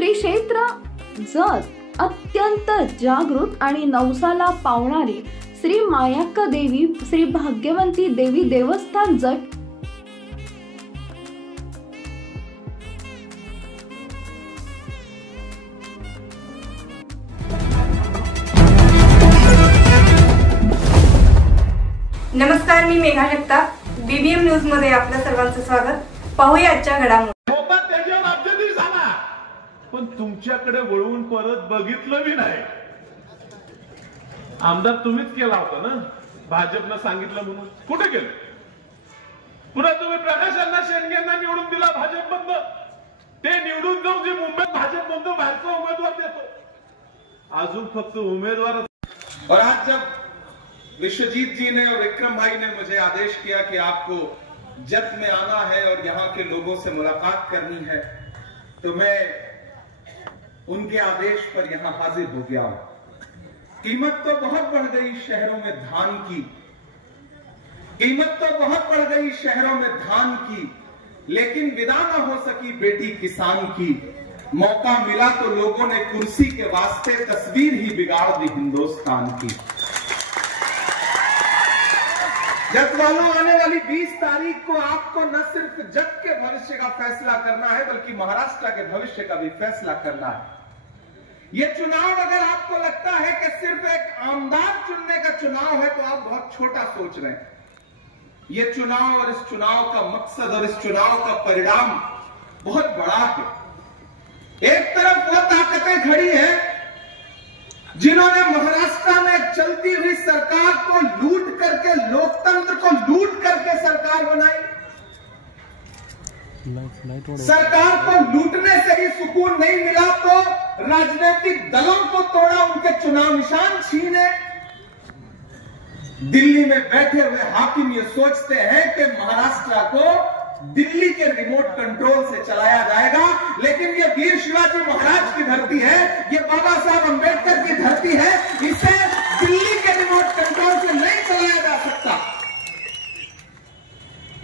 श्री क्षेत्र जत अत्यंत जागृत आणि नवसाला पावणारी श्री मायाक्का देवी श्री भाग्यवंती देवी देवस्थान जत नमस्कार, मी मेघा जगताप, बीबीएम न्यूज मध्ये आपल्या सर्वांचं स्वागत. पाहूया आजच्या घडामोडी. त्याच्यावर अब्जाधी झाला, पण तुमच्याकडे वळून परत बघितलं बी नाही. आमदार तुम्हीच केला होता ना, भाजपनं सांगितलं म्हणून. कुठे गेलं? पुन्हा तुम्ही प्रकाशांना शेंडगेंना निवडून दिला भाजपमधनं. ते निवडून जाऊन जे मुंबईत भाजपमधनं बाहेरचा उमेदवार देतो. अजून फक्त उमेदवार. और आज जब विश्वजीत जी ने और विक्रम भाई ने मुझे आदेश किया कि आपको जत में आना है और यहाँ के लोगों से मुलाकात करनी है, तो मैं उनके आदेश पर यहाँ हाजिर हो गया हूं. कीमत तो बहुत बढ़ गई शहरों में धान की, कीमत तो बहुत बढ़ गई शहरों में धान की, लेकिन विदा न हो सकी बेटी किसान की. मौका मिला तो लोगों ने कुर्सी के वास्ते तस्वीर ही बिगाड़ दी हिंदुस्तान की. जत वालों, आने वाली 20 तारीख को आपको न सिर्फ जत के भविष्य का फैसला करना है, बल्कि महाराष्ट्र के भविष्य का भी फैसला करना है. ये चुनाव अगर आपको लगता है कि सिर्फ एक आमदार चुनने का चुनाव है, तो आप बहुत छोटा सोच रहे हैं. ये चुनाव और इस चुनाव का मकसद और इस चुनाव का परिणाम बहुत बड़ा है. एक तरफ वो ताकतें खड़ी है जिन्होंने महाराष्ट्र में चलती हुई सरकार को लूट करके, लोकतंत्र को लूट करके सरकार बनाई. सरकार को लूटने से ही सुकून नहीं मिला तो राजनीतिक दलों को तोड़ा, उनके चुनाव निशान छीने. दिल्ली में बैठे हुए हाकिम ये सोचते हैं कि महाराष्ट्र को दिल्ली के रिमोट कंट्रोल से चलाया जाएगा, लेकिन ये वीर शिवाजी महाराज की धरती है, ये बाबा साहब अंबेडकर की धरती है. इसे दिल्ली के रिमोट कंट्रोल से नहीं चलाया जा सकता.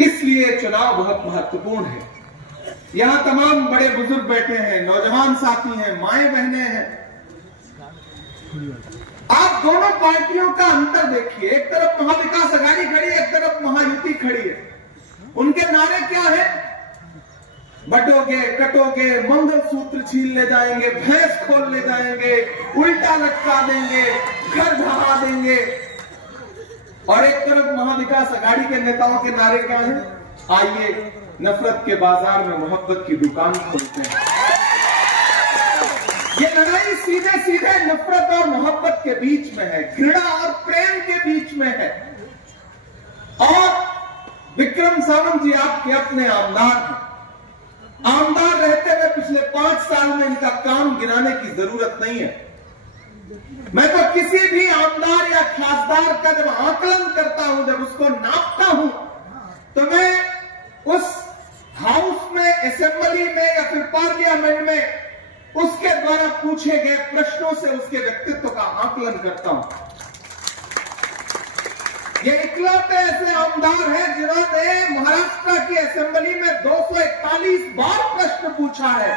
इसलिए चुनाव बहुत महत्वपूर्ण है. यहां तमाम बड़े बुजुर्ग बैठे हैं, नौजवान साथी हैं, माएं बहनें हैं. आप दोनों पार्टियों का अंतर देखिए. एक तरफ महाविकास आघाड़ी खड़ी है, एक तरफ महायुति खड़ी है. उनके नारे क्या है? बटोगे, कटोगे, मंगलसूत्र छीन ले जाएंगे, भैंस खोल ले जाएंगे, उल्टा लटका देंगे, घर ढहा देंगे. और एक तरफ महाविकास आघाड़ी के नेताओं के नारे क्या है? आइए नफरत के बाजार में मोहब्बत की दुकान खोलते हैं. ये लड़ाई सीधे सीधे नफरत और मोहब्बत के बीच में है, घृणा और प्रेम के बीच में है. और विक्रम सावंत जी आपके अपने आमदार हैं. आमदार रहते हुए पिछले 5 साल में इनका काम गिनाने की जरूरत नहीं है. मैं तो किसी भी आमदार या खासदार का जब आकलन करता हूं, जब उसको नापता हूं, तो मैं उस हाउस में, असेंबली में या फिर पार्लियामेंट में उसके द्वारा पूछे गए प्रश्नों से उसके व्यक्तित्व का आकलन करता हूं. ये इकलौते ऐसे आमदार हैं जिन्होंने महाराष्ट्र की असेंबली में 241 बार प्रश्न पूछा है.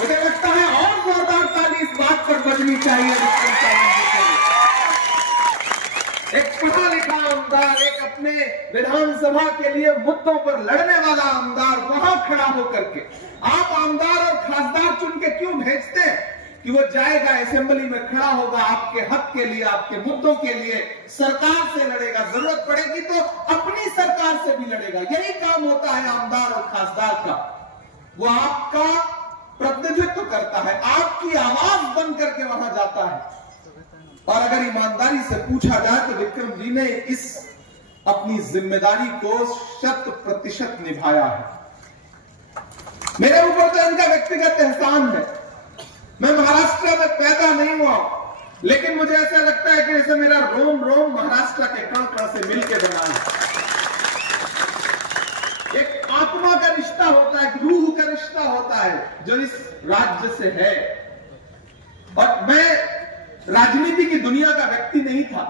मुझे लगता है और जोरदार ताली इस बात पर बजनी चाहिए. एक पढ़ा लिखा आमदार, एक अपने विधानसभा के लिए मुद्दों पर लड़ने वाला आमदार वहां खड़ा होकर के आप आमदार और खासदार चुन के क्यों भेजते हैं? कि वो जाएगा असेंबली में खड़ा होगा, आपके हक के लिए, आपके मुद्दों के लिए सरकार से लड़ेगा, जरूरत पड़ेगी तो अपनी सरकार से भी लड़ेगा. यही काम होता है आमदार और खासदार का. वो आपका प्रतिनिधित्व करता है, आपकी आवाज बन करके वहां जाता है. और अगर ईमानदारी से पूछा जाए तो विक्रम जी ने इस अपनी जिम्मेदारी को 100% निभाया है. मेरे ऊपर तो इनका व्यक्तिगत एहसान है. मैं महाराष्ट्र में पैदा नहीं हुआ, लेकिन मुझे ऐसा लगता है कि जैसे मेरा रोम रोम महाराष्ट्र के कण कण से मिलकर बना है. एक आत्मा का रिश्ता होता है, एक रूह का रिश्ता होता है जो इस राज्य से है. और मैं राजनीति की दुनिया का व्यक्ति नहीं था.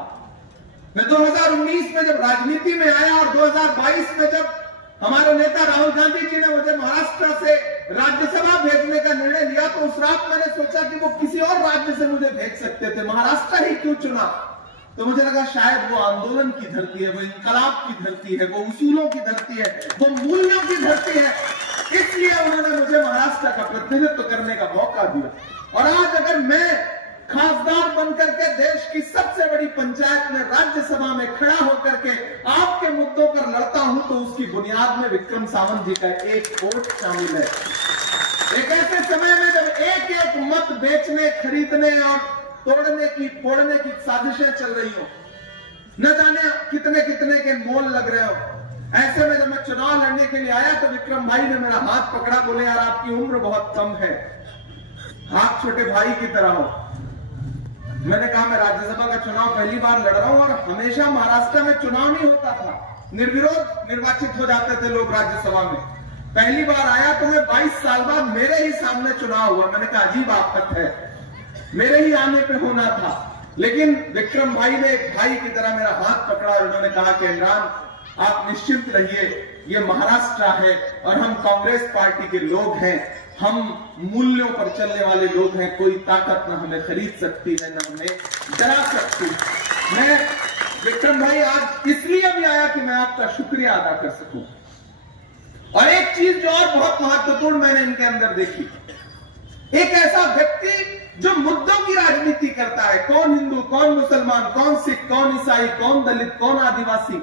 मैं 2019 में जब राजनीति में आया और 2022 में जब हमारे नेता राहुल गांधी जी ने मुझे महाराष्ट्र से राज्यसभा गुजरात मैंने सोचा कि वो किसी और राज्य से मुझे भेज सकते थे, महाराष्ट्र ही क्यों चुना? तो मुझे लगा शायद वो आंदोलन की धरती है, वो इंकलाब की धरती है, वो उसूलों की धरती है, वो मूल्यों की धरती है, इसलिए उन्होंने मुझे महाराष्ट्र का प्रतिनिधित्व करने का मौका दिया। और आज अगर मैं खासदार बनकर के देश की सबसे बड़ी पंचायत में राज्यसभा में खड़ा होकर के आपके मुद्दों पर लड़ता हूं, तो उसकी बुनियाद में विक्रम सावंत जी का एक वोट शामिल है। एक ऐसे समय में जब एक एक मत बेचने, खरीदने और तोड़ने की, फोड़ने की साजिशें चल रही हो, न जाने कितने कितने के मोल लग रहे हो, ऐसे में जब मैं चुनाव लड़ने के लिए आया तो विक्रम भाई ने मेरा हाथ पकड़ा, बोले यार आपकी उम्र बहुत कम है, आप छोटे भाई की तरह हो। मैंने कहा मैं राज्यसभा का चुनाव पहली बार लड़ रहा हूं और हमेशा महाराष्ट्र में चुनाव नहीं होता था, निर्विरोध निर्वाचित हो जाते थे लोग राज्यसभा में। पहली बार आया तो मैं 22 साल बाद मेरे ही सामने चुनाव हुआ। मैंने कहा अजीब आफत है, मेरे ही आने पे होना था। लेकिन विक्रम भाई ने एक भाई की तरह मेरा हाथ पकड़ा और उन्होंने कहा कि इमरान आप निश्चिंत रहिए, ये महाराष्ट्र है और हम कांग्रेस पार्टी के लोग हैं, हम मूल्यों पर चलने वाले लोग हैं, कोई ताकत न हमें खरीद सकती है, न हमें डरा सकती। मैं विक्रम भाई आज इसलिए भी आया कि मैं आपका शुक्रिया अदा कर सकूं। और एक चीज जो और बहुत महत्वपूर्ण मैंने इनके अंदर देखी, एक ऐसा व्यक्ति जो मुद्दों की राजनीति करता है, कौन हिंदू, कौन मुसलमान, कौन सिख, कौन ईसाई, कौन दलित, कौन आदिवासी,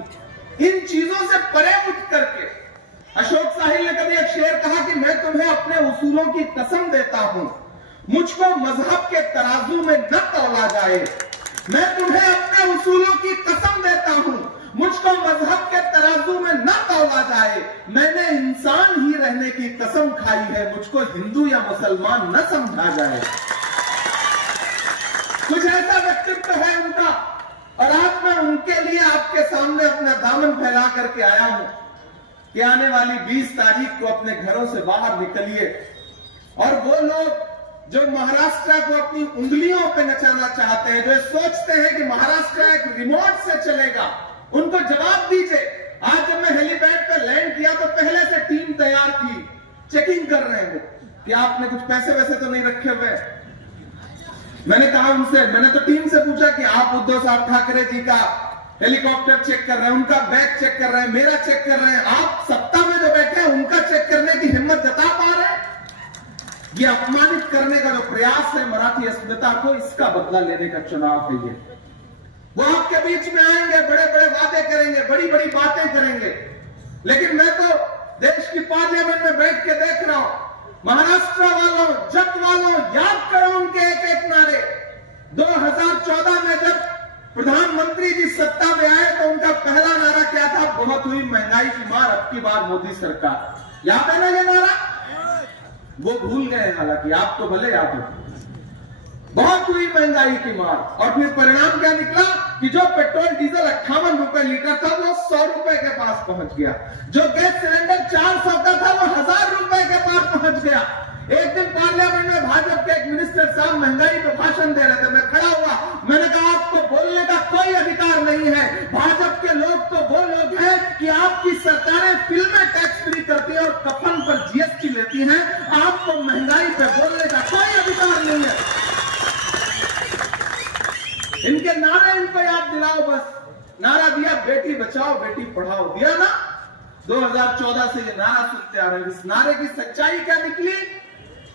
इन चीजों से परे उठ करके अशोक साहिल ने कभी एक शेर कहा कि मैं तुम्हें अपने उसूलों की कसम देता हूं, मुझको मजहब के तराजू में न तौला जाए। मैं तुम्हें अपने उसूलों की कसम देता हूं, मुझको मजहब के तराजू में न तौला जाए। मैंने इंसान ही रहने की कसम खाई है, मुझको हिंदू या मुसलमान न समझा जाए। कुछ ऐसा व्यक्तित्व है उनका, और आज मैं उनके लिए आपके सामने अपना दामन फैला करके आया हूं कि आने वाली 20 तारीख को अपने घरों से बाहर निकलिए और वो लोग जो महाराष्ट्र को अपनी उंगलियों पे नचाना चाहते हैं, जो सोचते हैं कि महाराष्ट्र एक रिमोट से चलेगा, उनको जवाब दीजिए। आज जब मैं हेलीपैड पर लैंड किया तो पहले से टीम तैयार थी, चेकिंग कर रहे हैं कि आपने कुछ पैसे वैसे तो नहीं रखे हुए। मैंने कहा उनसे, मैंने तो टीम से पूछा कि आप उद्धव साहब ठाकरे जी का हेलीकॉप्टर चेक कर रहे हैं, उनका बैग चेक कर रहे हैं, मेरा चेक कर रहे हैं, आप सत्ता में जो बैठे हैं उनका चेक करने की हिम्मत जता पा रहे हैं? ये अपमानित करने का जो प्रयास है मराठी अस्मिता को, इसका बदला लेने का चुनाव है ये। वो आपके बीच में आएंगे, बड़े बड़े वादे करेंगे, बड़ी बड़ी बातें करेंगे, लेकिन मैं तो देश की पार्लियामेंट में बैठ के देख रहा हूं, महाराष्ट्र वालों, जट वालों, याद करो उनके एक एक नारे। 2014 में जब प्रधानमंत्री जी सत्ता में आए तो उनका पहला नारा क्या था? बहुत हुई महंगाई की मार, अब की बार मोदी सरकार। याद है ना ये नारा? वो भूल गए, हालांकि आप तो भले याद हो। बहुत हुई महंगाई की मार, और फिर परिणाम क्या निकला कि जो पेट्रोल डीजल 58 रुपए लीटर था वो 100 रुपए के पास पहुंच गया, जो गैस सिलेंडर 400 का था वो 1000 रुपए के पास पहुंच गया। एक दिन पार्लियामेंट में भाजपा के एक मिनिस्टर साहब महंगाई पे भाषण दे रहे थे, मैं खड़ा हुआ, मैंने कहा आपको बोलने का कोई अधिकार नहीं है, भाजपा के लोग तो वो लोग हैं कि आपकी सरकारें फिल्में टैक्स फ्री करती है और कफन पर जीएसटी लेती हैं, आपको महंगाई पे बोलने का कोई अधिकार नहीं है। इनके नारे इनको याद दिलाओ बस। नारा दिया बेटी बचाओ बेटी पढ़ाओ, दिया ना? 2014 से ये नारा सुनते आ रहे हैं। इस नारे की सच्चाई क्या निकली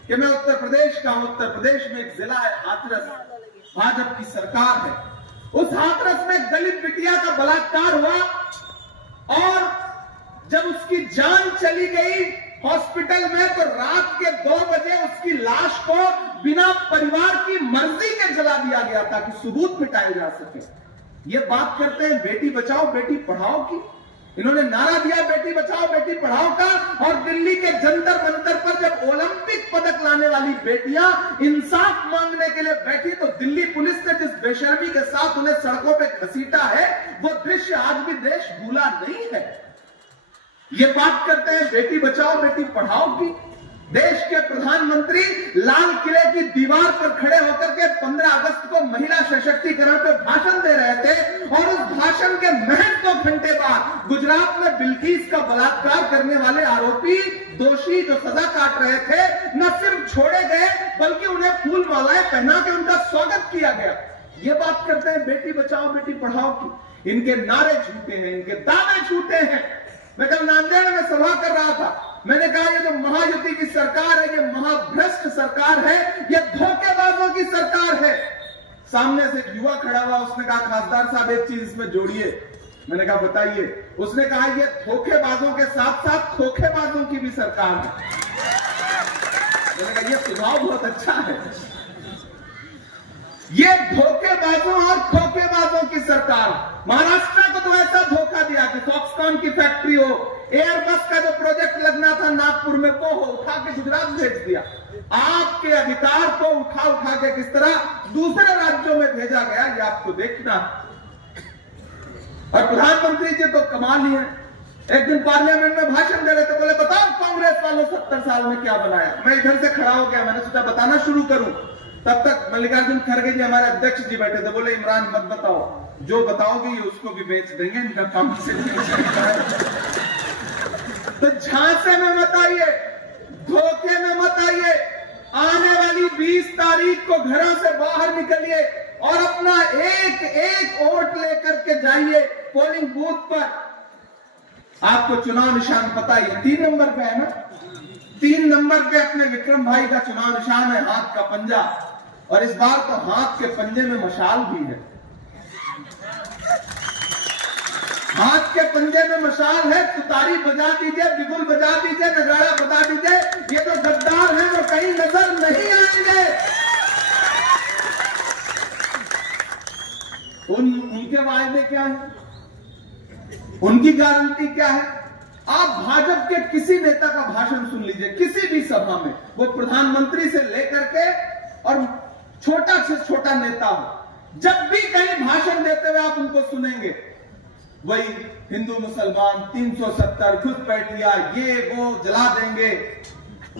कि मैं उत्तर प्रदेश का हूं, उत्तर प्रदेश में एक जिला है हाथरस, भाजपा की सरकार है, उस हाथरस में दलित बिटिया का बलात्कार हुआ और जब उसकी जान चली गई हॉस्पिटल में तो रात के 2 बजे उसकी लाश को बिना परिवार की मर्जी के जला दिया गया ताकि सबूत मिटाए जा सके। ये बात करते हैं बेटी बचाओ बेटी पढ़ाओ की। इन्होंने नारा दिया बेटी बचाओ बेटी पढ़ाओ का, और दिल्ली के जंतर मंतर पर जब ओलंपिक पदक लाने वाली बेटियां इंसाफ मांगने के लिए बैठी तो दिल्ली पुलिस ने जिस बेशर्मी के साथ उन्हें सड़कों पे घसीटा है वो दृश्य आज भी देश भूला नहीं है। ये बात करते हैं बेटी बचाओ बेटी पढ़ाओ की। देश के प्रधानमंत्री लाल किले की दीवार पर खड़े होकर के 15 अगस्त को महिला सशक्तिकरण पे भाषण दे रहे थे, और उस भाषण के महज 2 घंटे बाद गुजरात में बिल्किस का बलात्कार करने वाले आरोपी दोषी जो सजा काट रहे थे न सिर्फ छोड़े गए बल्कि फूल मालाएं पहना के उनका स्वागत किया गया। ये बात करते हैं बेटी बचाओ बेटी पढ़ाओ की, इनके नारे झूठे हैं, इनके दावे झूठे हैं। मैं कल नांदेड़ में सभा कर रहा था, मैंने कहा ये जो महायुति की सरकार है, ये महाभ्रष्ट सरकार है, ये धोखेबाजों की सरकार है। सामने से एक युवा खड़ा हुआ, उसने कहा खासदार साहब एक चीज इसमें जोड़िए। मैंने कहा बताइए। उसने कहा ये धोखेबाजों के साथ साथ खोखेबाजों की भी सरकार है। मैंने कहा ये सुझाव बहुत अच्छा है। ये धोखेबाजों और खोखेबाजों की सरकार। महाराष्ट्र को तो ऐसा धोखा दिया कि फॉक्सकॉन की फैक्ट्री हो, एयरबस का जो प्रोजेक्ट लगना था नागपुर में वो हो, उठा के गुजरात भेज दिया। आपके अधिकार को उठा उठा के किस तरह दूसरे राज्यों में भेजा गया, ये आपको देखना। और प्रधानमंत्री जी तो कमाल ही है। एक दिन पार्लियामेंट में भाषण दे रहे थे, बोले बताओ कांग्रेस वालों 70 साल में क्या बनाया। मैं इधर से खड़ा हो गया, मैंने सोचा बताना शुरू करूं, तब तक मल्लिकार्जुन खड़गे जी हमारे अध्यक्ष जी बैठे थे। बोले इमरान मत बताओ, जो बताओगे ये उसको भी बेच देंगे, इनका काम से तो झांसे में मत आइए, धोखे में मत आइए। आने वाली 20 तारीख को घरों से बाहर निकलिए और अपना एक एक वोट लेकर के जाइए पोलिंग बूथ पर। आपको चुनाव निशान पता ही 3 नंबर पे है ना, 3 नंबर पे अपने विक्रम भाई का चुनाव निशान है, हाथ का पंजा। और इस बार तो हाथ के पंजे में मशाल भी है, हाथ के पंजे में मशाल है। तुतारी बजा दीजिए, बिगुल बजा दीजिए, नगाड़ा बजा दीजिए, ये तो गद्दार हैं वो कहीं नजर नहीं आएंगे। उनके वायदे क्या है, उनकी गारंटी क्या है? आप भाजपा के किसी नेता का भाषण सुन लीजिए, किसी भी सभा में, वो प्रधानमंत्री से लेकर के और छोटा से छोटा नेता हो, जब भी कहीं भाषण देते हुए आप उनको सुनेंगे वही हिंदू मुसलमान 370 घुसपैठिया ये वो जला देंगे।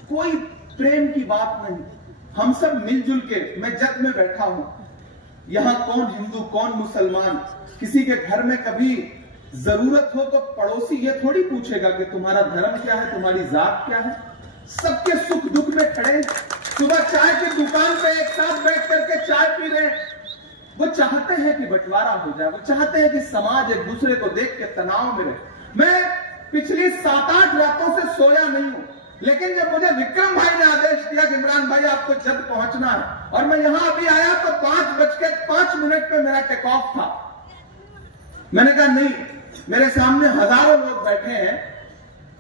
कोई प्रेम की बात नहीं। हम सब मिलजुल के, मैं जग में बैठा हूं, यहां कौन हिंदू कौन मुसलमान, किसी के घर में कभी जरूरत हो तो पड़ोसी ये थोड़ी पूछेगा कि तुम्हारा धर्म क्या है, तुम्हारी जात क्या है। सबके सुख दुख में खड़े, सुबह चाय की दुकान पे एक साथ बैठ करके चाय पी रहे। वो चाहते हैं कि बंटवारा हो जाए, वो चाहते हैं कि समाज एक दूसरे को देख के तनाव में रहे। मैं पिछली 7-8 रातों से सोया नहीं हूं, लेकिन जब मुझे विक्रम भाई ने आदेश दिया कि इमरान भाई आपको जल्द पहुंचना है, और मैं यहां अभी आया तो 5:05 पे मेरा टेक ऑफ था। मैंने कहा नहीं, मेरे सामने हजारों लोग बैठे हैं,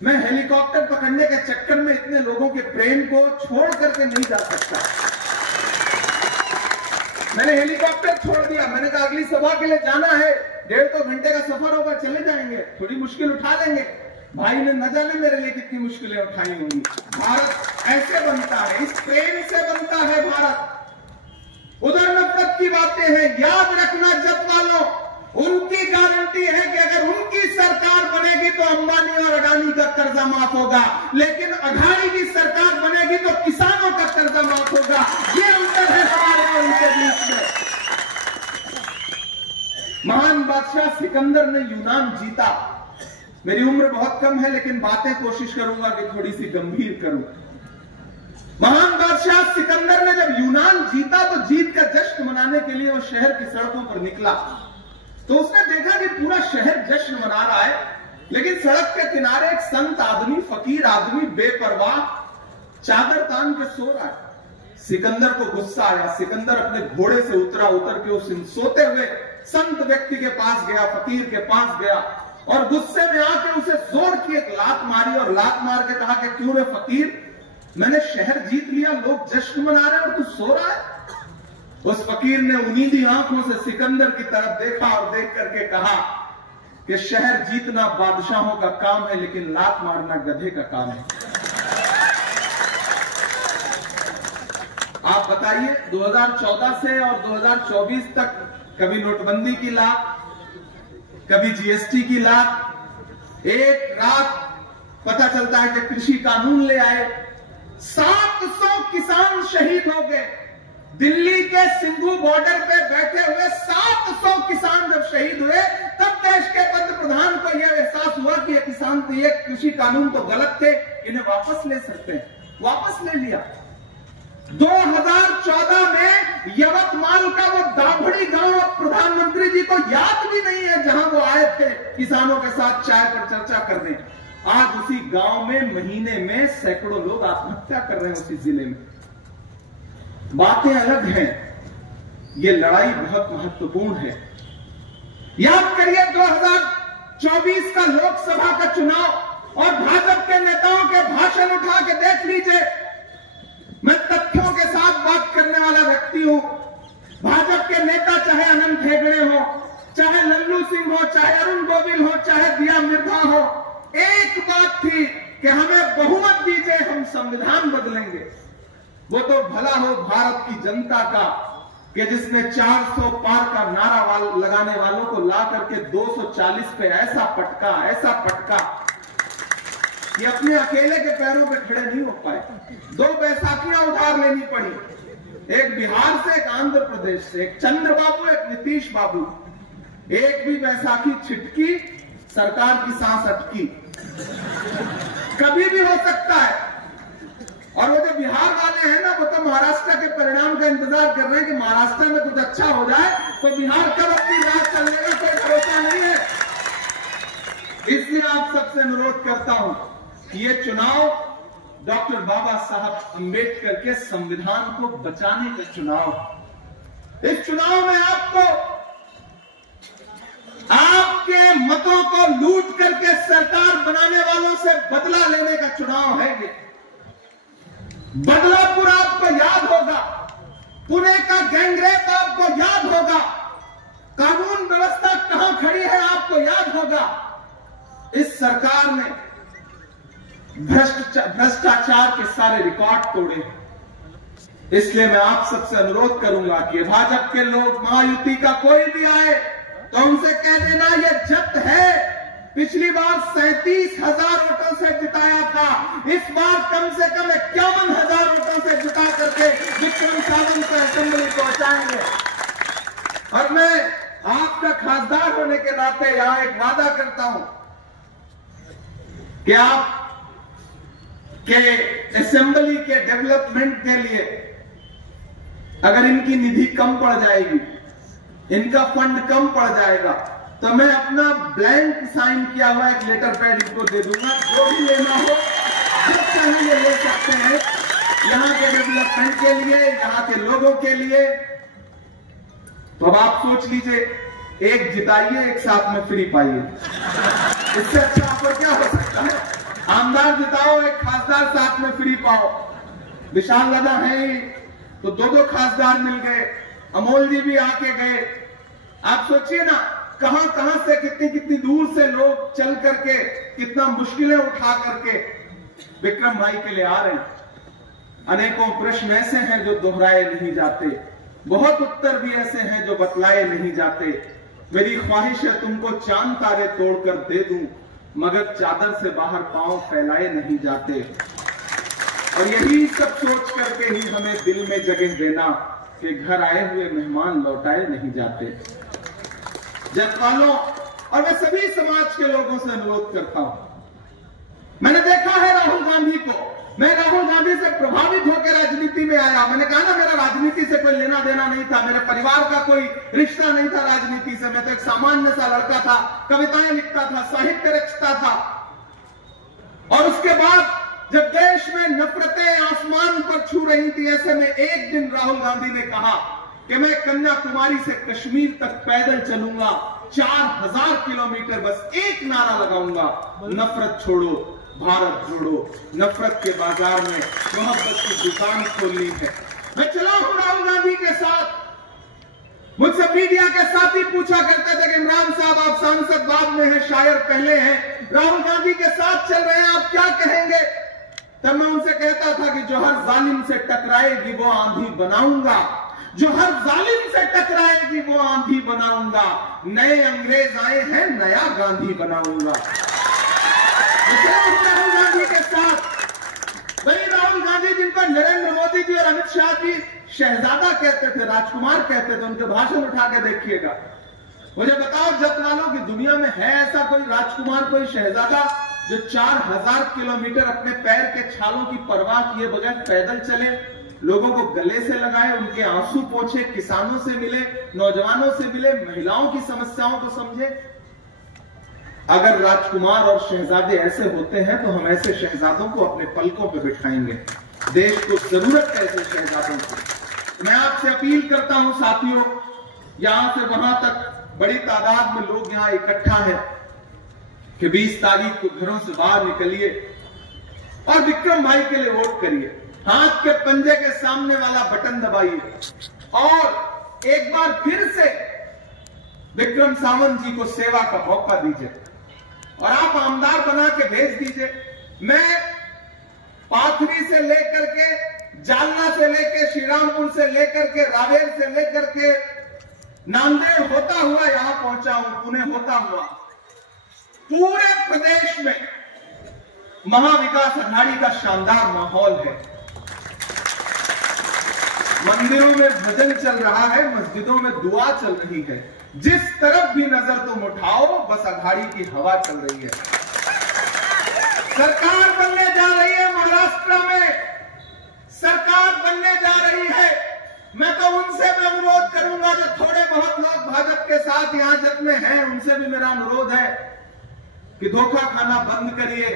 मैं हेलीकॉप्टर पकड़ने के चक्कर में इतने लोगों के प्रेम को छोड़ करके नहीं जा सकता। मैंने हेलीकॉप्टर छोड़ दिया। मैंने कहा अगली सभा के लिए जाना है, 1.5-2 घंटे का सफर होगा, चले जाएंगे, थोड़ी मुश्किल उठा लेंगे। भाई ने न जाने मेरे लिए कितनी मुश्किलें उठाई होंगी। भारत ऐसे बनता है, इस प्रेम से बनता है भारत। उधर नफरत की बातें हैं, याद रखना जत वालों, उनकी गारंटी है कि अगर उनकी सरकार बनेगी तो अंबानी और अडानी का कर्जा माफ होगा, लेकिन अघाड़ी की सरकार बनेगी तो किसानों का कर्जा माफ होगा। ये अंतर है हमारे और उनके बीच में। महान बादशाह सिकंदर ने यूनान जीता। मेरी उम्र बहुत कम है, लेकिन बातें कोशिश करूंगा कि थोड़ी सी गंभीर करूं। महान बादशाह सिकंदर ने जब यूनान जीता तो जीत का जश्न मनाने के लिए वो शहर की सड़कों पर निकला, तो उसने देखा कि पूरा शहर जश्न मना रहा है, लेकिन सड़क के किनारे एक संत आदमी, फकीर आदमी बेपरवाह चादर तान के सो रहा है। सिकंदर को गुस्सा आया। सिकंदर अपने घोड़े से उतर के उस सोते हुए संत व्यक्ति के पास गया, फकीर के पास गया, और गुस्से में आके उसे जोर की एक लात मारी, और लात मार के कहा कि क्यों रे फकीर, मैंने शहर जीत लिया, लोग जश्न मना रहे हैं और तू सो रहा है। उस फकीर ने उम्मीदी आंखों से सिकंदर की तरफ देखा और देख करके कहा कि शहर जीतना बादशाहों का काम है, लेकिन लात मारना गधे का काम है। आप बताइए, 2014 से और 2024 तक कभी नोटबंदी की लात, कभी जीएसटी की लात, एक रात पता चलता है कि कृषि कानून ले आए, 700 किसान शहीद हो गए। दिल्ली के सिंघू बॉर्डर पे बैठे हुए 700 किसान जब शहीद हुए, तब देश के पंतप्रधान को यह एहसास हुआ कि ये कृषि कानून तो गलत थे, इन्हें वापस ले सकते हैं। वापस ले लिया। 2014 में यवतमाल का वो दाभड़ी गांव प्रधानमंत्री जी को याद भी नहीं है, जहां वो आए थे किसानों के साथ चाय पर चर्चा करने। आज उसी गांव में महीने में सैकड़ों लोग आत्महत्या कर रहे हैं उसी जिले में। बातें अलग हैं, ये लड़ाई बहुत महत्वपूर्ण है। याद करिए 2024 का लोकसभा का चुनाव और भाजपा के नेताओं के भाषण उठा के देख लीजिए। मैं तथ्यों के साथ बात करने वाला व्यक्ति हूं। भाजपा के नेता चाहे अनंत हेगड़े हो, चाहे लल्लू सिंह हो, चाहे अरुण गोविल हो, चाहे दिया मिर्धा हो, एक बात थी कि हमें बहुमत दीजिए, हम संविधान बदलेंगे। वो तो भला हो भारत की जनता का कि जिसने 400 पार का नारा लगाने वालों को ला करके 240 पे ऐसा पटका कि अपने अकेले के पैरों पे खड़े नहीं हो पाए। 2 बैसाखियां उधार लेनी पड़ी, एक बिहार से, एक आंध्र प्रदेश से, एक चंद्रबाबू, एक नीतीश बाबू। एक भी बैसाखी छिटकी, सरकार की सांस अटकी। कभी भी हो सकता है। और वो जो बिहार वाले हैं ना, वो तो महाराष्ट्र के परिणाम का इंतजार कर रहे हैं कि महाराष्ट्र में कुछ अच्छा हो जाए तो बिहार कब अपनी राज चलने का कोई भरोसा नहीं है। इसलिए आप सबसे अनुरोध करता हूं कि ये चुनाव डॉक्टर बाबा साहब अंबेडकर के संविधान को बचाने का चुनाव। इस चुनाव में आपके मतों को लूट करके सरकार बनाने वालों से बदला लेने का चुनाव है। ये बदलापुर आपको याद होगा, पुणे का गैंगरेप आपको याद होगा, कानून व्यवस्था कहां खड़ी है आपको याद होगा। इस सरकार ने भ्रष्टाचार के सारे रिकॉर्ड तोड़े। इसलिए मैं आप सबसे अनुरोध करूंगा कि भाजपा के लोग, महायुति का कोई भी आए तो उनसे कह देना ये जब्त है। पिछली बार 37,000 वोटों से जिताया था, इस बार कम से कम 51,000 वोटों से जिता करके विक्रम सावंत को असेंबली पहुंचाएंगे। और मैं आपका खासदार होने के नाते यहां एक वादा करता हूं कि आप के असेंबली के डेवलपमेंट के लिए अगर इनकी निधि कम पड़ जाएगी, इनका फंड कम पड़ जाएगा, तो मैं अपना ब्लैंक साइन किया हुआ एक लेटर पैड इनको दे दूंगा। जो भी लेना हो जब चाहे ले सकते हैं, यहाँ के डेवलपमेंट के लिए, यहाँ के लोगों के लिए। तो अब आप सोच लीजिए, एक जिताइए, एक साथ में फ्री पाइए। इससे अच्छा ऑफर क्या हो सकता है? आमदार जिताओ, एक खासदार साथ में फ्री पाओ। विशाल दादा है तो 2 खासदार मिल गए, अमोल जी भी आके गए। आप सोचिए ना, कहां से कितनी दूर से लोग चल करके, कितना मुश्किलें उठा करके विक्रम भाई के लिए आ रहे हैं। अनेकों प्रश्न ऐसे हैं जो दोहराए नहीं जाते, बहुत उत्तर भी ऐसे हैं जो बतलाए नहीं जाते। मेरी ख्वाहिश है तुमको चांद तारे तोड़कर दे दूं, मगर चादर से बाहर पांव फैलाए नहीं जाते। और यही सब सोच करके ही हमें दिल में जगह देना कि घर आए हुए मेहमान लौटाए नहीं जाते। जत वालों और मैं सभी समाज के लोगों से अनुरोध करता हूं, मैंने देखा है राहुल गांधी को, मैं राहुल गांधी से प्रभावित होकर राजनीति में आया। मैंने कहा ना, मेरा राजनीति से कोई लेना देना नहीं था, मेरे परिवार का कोई रिश्ता नहीं था राजनीति से। मैं तो एक सामान्य सा लड़का था, कविताएं लिखता था, साहित्य रचता था। और उसके बाद जब देश में नफरतें आसमान पर छू रही थी, ऐसे में एक दिन राहुल गांधी ने कहा कि मैं कन्याकुमारी से कश्मीर तक पैदल चलूंगा, 4000 किलोमीटर, बस एक नारा लगाऊंगा, नफरत छोड़ो, भारत जोड़ो। नफरत के बाजार में मोहब्बत की दुकान खोलनी है। मैं चला हूं राहुल गांधी के साथ। मुझसे मीडिया के साथी पूछा करते थे कि इमरान साहब आप सांसद बाद में हैं, शायर पहले हैं, राहुल गांधी के साथ चल रहे हैं, आप क्या कहेंगे? तब मैं उनसे कहता था कि जो हर जालिम से टकराएगी वो आंधी बनाऊंगा, जो हर जालिम से टकराएगी वो आंधी बनाऊंगा। नए अंग्रेज आए हैं, नया गांधी बनाऊंगा। राहुल गांधी के साथ वही राहुल गांधी जिनको नरेंद्र मोदी जी और अमित शाह जी शहजादा कहते थे, राजकुमार कहते थे, उनके भाषण उठा के देखिएगा। मुझे बताओ जत वालों की दुनिया में है ऐसा कोई राजकुमार, कोई शहजादा जो 4000 किलोमीटर अपने पैर के छालों की परवाह किए बगैर पैदल चले? लोगों को गले से लगाए, उनके आंसू पोंछे, किसानों से मिले, नौजवानों से मिले, महिलाओं की समस्याओं को समझे। अगर राजकुमार और शहजादे ऐसे होते हैं तो हम ऐसे शहजादों को अपने पलकों पर बिठाएंगे। देश को जरूरत है ऐसे शहजादों की। मैं आपसे अपील करता हूं साथियों, यहां से वहां तक बड़ी तादाद में लोग यहां इकट्ठा है कि 20 तारीख को घरों से बाहर निकलिए और विक्रम भाई के लिए वोट करिए। हाथ के पंजे के सामने वाला बटन दबाइए और एक बार फिर से विक्रम सावंत जी को सेवा का मौका दीजिए और आप आमदार बना के भेज दीजिए। मैं पाथरी से लेकर के, जालना से लेकर, श्रीरामपुर से लेकर के, रावेर से लेकर के नांदेड़ होता हुआ यहां पहुंचा हूं, पुणे होता हुआ। पूरे प्रदेश में महाविकास अघाड़ी का शानदार माहौल है। मंदिरों में भजन चल रहा है, मस्जिदों में दुआ चल रही है। जिस तरफ भी नजर तुम उठाओ बस अघाड़ी की हवा चल रही है। सरकार बनने जा रही है, महाराष्ट्र में सरकार बनने जा रही है। मैं तो उनसे भी अनुरोध करूंगा जो थोड़े बहुत लोग भाजपा के साथ यहां जब में हैं, उनसे भी मेरा अनुरोध है कि धोखा खाना बंद करिए।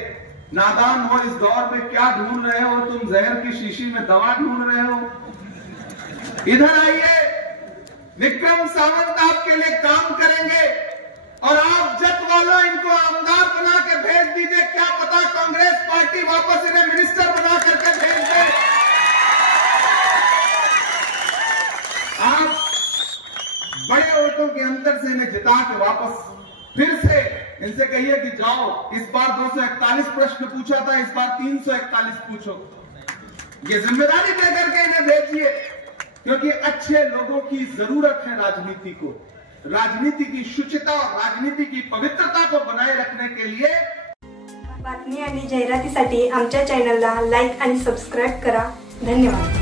नादान हो, इस दौर में क्या ढूंढ रहे हो तुम? जहर की शीशी में दवा ढूंढ रहे हो? इधर आइए, विक्रम सावंत आपके लिए काम करेंगे और आप जत वालों इनको आमदार बना के भेज दीजिए। क्या पता कांग्रेस पार्टी वापस इन्हें मिनिस्टर बना करके भेज दे। आप बड़े वोटों के अंतर से इन्हें जिता के वापस फिर से इनसे कहिए कि जाओ, इस बार 241 प्रश्न पूछा था, इस बार 341 पूछो। ये जिम्मेदारी देकर के इन्हें भेजिए, क्योंकि अच्छे लोगों की जरूरत है राजनीति को। राजनीति की शुचिता और राजनीति की पवित्रता को बनाए रखने के लिए। बातमी आणि जाहिरातीसाठी आमच्या चॅनलला लाईक आणि सबस्क्राईब करा। धन्यवाद।